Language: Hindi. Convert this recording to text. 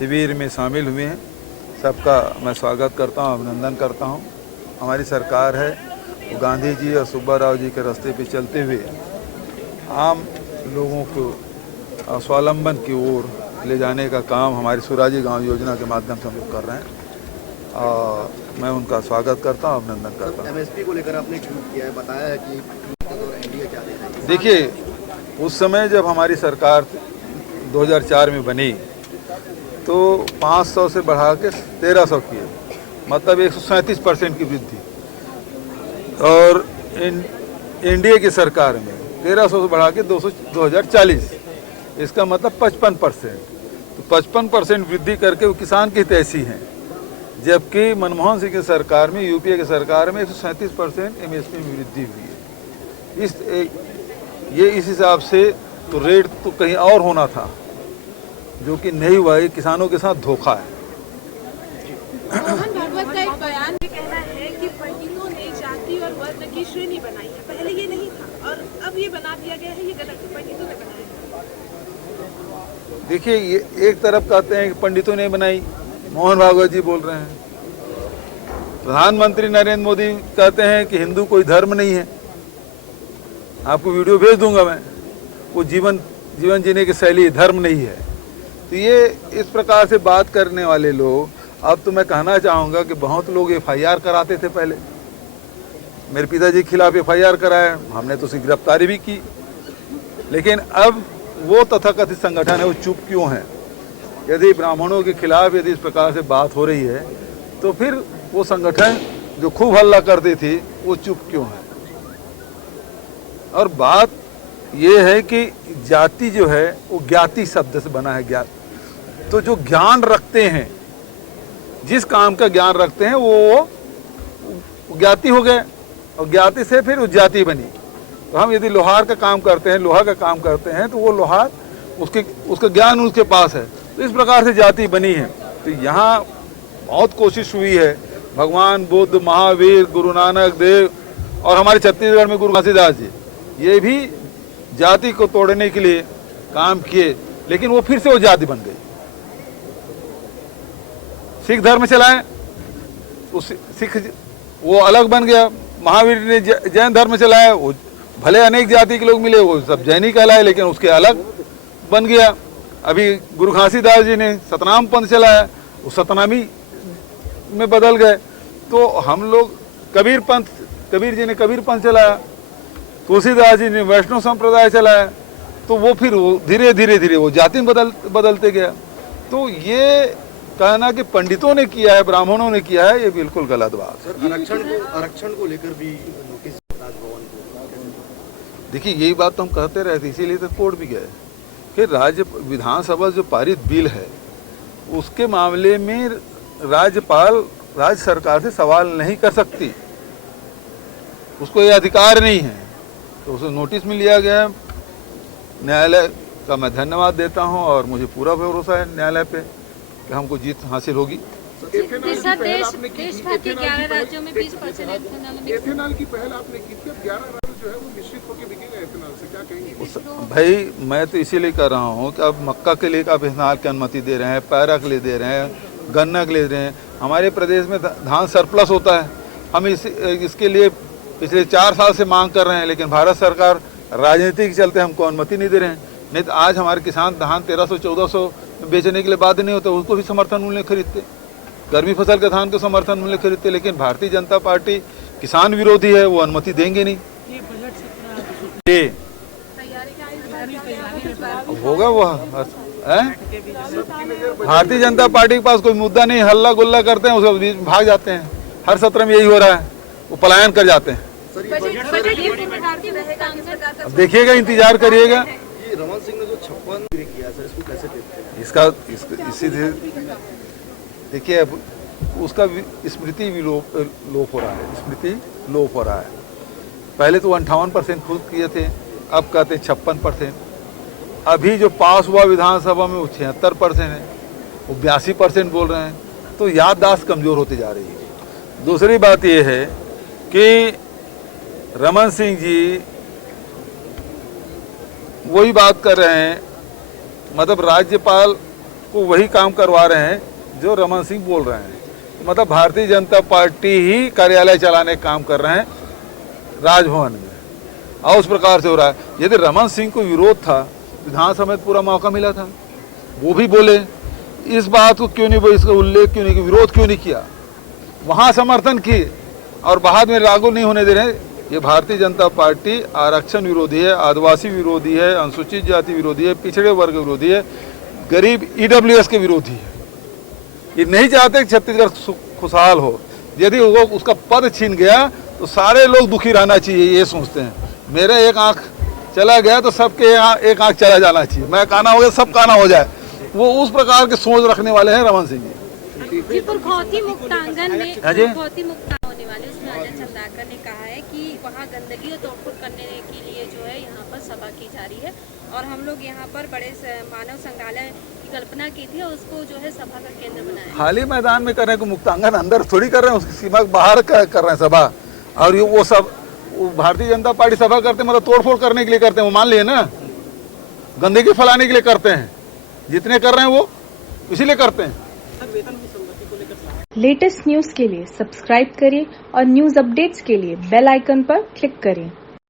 शिविर में शामिल हुए हैं, सबका मैं स्वागत करता हूं, अभिनंदन करता हूं। हमारी सरकार है वो गांधी जी और सुब्बा राव जी के रास्ते पे चलते हुए आम लोगों को स्वावलंबन की ओर ले जाने का काम हमारी सुराजी गांव योजना के माध्यम से हम लोग कर रहे हैं और मैं उनका स्वागत करता हूं, अभिनंदन करता हूं। एमएसपी को लेकर आपने ट्वीट किया है, बताया है कि एनडीए क्या दे रहा है। देखिए, उस समय जब हमारी सरकार 2004 में बनी तो 500 से बढ़ा के 1300 किए, मतलब 137% की वृद्धि। और एनडीए की सरकार में 1300 से बढ़ा के 2040, इसका मतलब 55%। तो 55% वृद्धि करके वो किसान की हितैषी हैं, जबकि मनमोहन सिंह की सरकार में, यूपीए की सरकार में 137% एमएसपी में वृद्धि हुई है। इस हिसाब से तो रेट तो कहीं और होना था, जो कि नहीं हुआ। ये किसानों के साथ धोखा है। मोहन भागवत का एक बयान भी कहना है कि पंडितों ने जाति और वर्ण की श्रेणी बनाई है, पहले ये नहीं था और अब ये बना दिया गया है, ये गलत है, पंडितों ने बनाया है। देखिए, ये एक तरफ कहते हैं कि पंडितों ने बनाई, मोहन भागवत जी बोल रहे हैं। प्रधानमंत्री नरेंद्र मोदी कहते हैं कि हिंदू कोई धर्म नहीं है। आपको वीडियो भेज दूंगा मैं, वो जीवन जीने की शैली धर्म नहीं है। तो ये इस प्रकार से बात करने वाले लोग, अब तो मैं कहना चाहूँगा कि बहुत लोग एफआईआर कराते थे पहले। मेरे पिताजी के खिलाफ एफआईआर कराया, हमने तो उसकी गिरफ्तारी भी की, लेकिन अब वो तथाकथित संगठन है वो चुप क्यों है? यदि ब्राह्मणों के खिलाफ यदि इस प्रकार से बात हो रही है तो फिर वो संगठन जो खूब हल्ला करती थी वो चुप क्यों है? और बात ये है कि जाति जो है वो ज्ञाति शब्द से बना है, ज्ञात। तो जो ज्ञान रखते हैं, जिस काम का ज्ञान रखते हैं वो ज्ञाति हो गए और ज्ञाति से फिर उस जाति बनी। तो हम यदि लोहार का काम करते हैं, लोहा का काम करते हैं, तो वो लोहार उसका ज्ञान उसके पास है, तो इस प्रकार से जाति बनी है। तो यहाँ बहुत कोशिश हुई है, भगवान बुद्ध, महावीर, गुरु नानक देव और हमारे छत्तीसगढ़ में गुरु घासीदास जी, ये भी जाति को तोड़ने के लिए काम किए, लेकिन वो फिर से वो जाति बन गई। सिख धर्म चलाए, उस सिख वो अलग बन गया। महावीर ने जैन धर्म चलाया, वो भले अनेक जाति के लोग मिले, वो सब जैनी कहलाए, लेकिन उसके अलग बन गया। अभी गुरु घासीदास जी ने सतनाम पंथ चलाया, वो सतनामी में बदल गए। तो हम लोग कबीर जी ने कबीर पंथ चलाया, तुलसीदास जी ने वैष्णव संप्रदाय चलाया, तो वो फिर धीरे धीरे वो जाति में बदलते गया। तो ये कहना कि पंडितों ने किया है, ब्राह्मणों ने किया है, ये बिल्कुल गलत बात है। आरक्षण को लेकर भी नोटिस राजभवन को, देखिए, यही बात तो हम कहते रहते, इसीलिए तो कोर्ट भी गए कि राज्य विधानसभा जो पारित बिल है उसके मामले में राज्यपाल राज्य सरकार से सवाल नहीं कर सकती, उसको ये अधिकार नहीं है। तो उसे नोटिस में लिया गया। न्यायालय का मैं धन्यवाद देता हूं और मुझे पूरा भरोसा है न्यायालय पे कि हमको जीत हासिल होगी। देश भर के 11 राज्यों में 20% एथेनॉल की पहल आपने की थी, 11 राज्य जो है वो मिश्रित होकर बिकेगा एथेनॉल से, क्या कहेंगे? भाई, मैं तो इसीलिए कर रहा हूँ कि अब मक्का के लिए आप एथेनॉल की अनुमति दे रहे हैं, पैरा के लिए दे रहे हैं, गन्ना के लिए दे रहे हैं। हमारे प्रदेश में धान सरप्लस होता है, हम इसके लिए पिछले 4 साल से मांग कर रहे हैं, लेकिन भारत सरकार राजनीति के चलते हमको अनुमति नहीं दे रहे हैं। नहीं तो आज हमारे किसान धान 1300-1400 बेचने के लिए बाध्य नहीं होता, उसको भी समर्थन मूल्य खरीदते, गर्मी फसल के धान को समर्थन मूल्य खरीदते। लेकिन भारतीय जनता पार्टी किसान विरोधी है, वो अनुमति देंगे नहीं। ये होगा वो है। भारतीय जनता पार्टी के पास कोई मुद्दा नहीं, हल्ला गुल्ला करते हैं, उसके भाग जाते हैं। हर सत्र में यही हो रहा है, वो पलायन कर जाते हैं। अब देखिएगा, इंतजार करिएगा। रमन सिंह ने जो 56 किया सर, इसको कैसे देखते हैं? इसी देखिए, अब उसका स्मृति भी लोप हो रहा है, स्मृति लोप हो रहा है। पहले तो 58% खुद किए थे, अब कहते हैं 56%। अभी जो पास हुआ विधानसभा में वो 76% है, वो 82% बोल रहे हैं। तो याददाश्त कमज़ोर होती जा रही है। दूसरी बात ये है कि रमन सिंह जी वही बात कर रहे हैं, मतलब राज्यपाल को वही काम करवा रहे हैं जो रमन सिंह बोल रहे हैं। मतलब भारतीय जनता पार्टी ही कार्यालय चलाने का काम कर रहे हैं राजभवन में, और उस प्रकार से हो रहा है। यदि रमन सिंह को विरोध था, विधानसभा में पूरा मौका मिला था, वो भी बोले, इस बात को क्यों नहीं, इसका उल्लेख क्यों नहीं किया, विरोध क्यों नहीं किया, वहां समर्थन किए और बाद में लागू नहीं होने दे रहे। ये भारतीय जनता पार्टी आरक्षण विरोधी है, आदिवासी विरोधी है, अनुसूचित जाति विरोधी है, पिछड़े वर्ग विरोधी है, गरीब ईडब्ल्यूएस के विरोधी है। ये नहीं चाहते कि छत्तीसगढ़ खुशहाल हो। यदि वो उसका पद छीन गया तो सारे लोग दुखी रहना चाहिए, ये सोचते हैं। मेरा एक आंख चला गया तो सबके यहाँ एक आंख चला जाना चाहिए, मैं काना हो गया सब काना हो जाए, वो उस प्रकार की सोच रखने वाले हैं रमन सिंह जी। जी, पुरखौती मुक्तांगन में पुरखौती मुक्ता होने वाले उसमें अजय चंद्राकर ने कहा है कि वहाँ गंदगी और तोड़फोड़ करने के लिए जो है यहाँ पर सभा की जा रही है, और हम लोग यहाँ पर बड़े मानव संग्रहालय की कल्पना की थी और उसको जो है सभा का केंद्र बनाया। खाली मैदान में कर रहे हैं, मुक्तांगन अंदर थोड़ी कर रहे हैं, उसकी सीमा बाहर कर रहे हैं सभा। और ये वो सब भारतीय जनता पार्टी सभा करते मतलब तोड़फोड़ करने के लिए करते हैं, वो मान लिए ना, गंदगी फैलाने के लिए करते हैं। जितने कर रहे हैं वो इसीलिए करते हैं। लेटेस्ट न्यूज के लिए सब्सक्राइब करें और न्यूज अपडेट्स के लिए बेल आइकन पर क्लिक करें।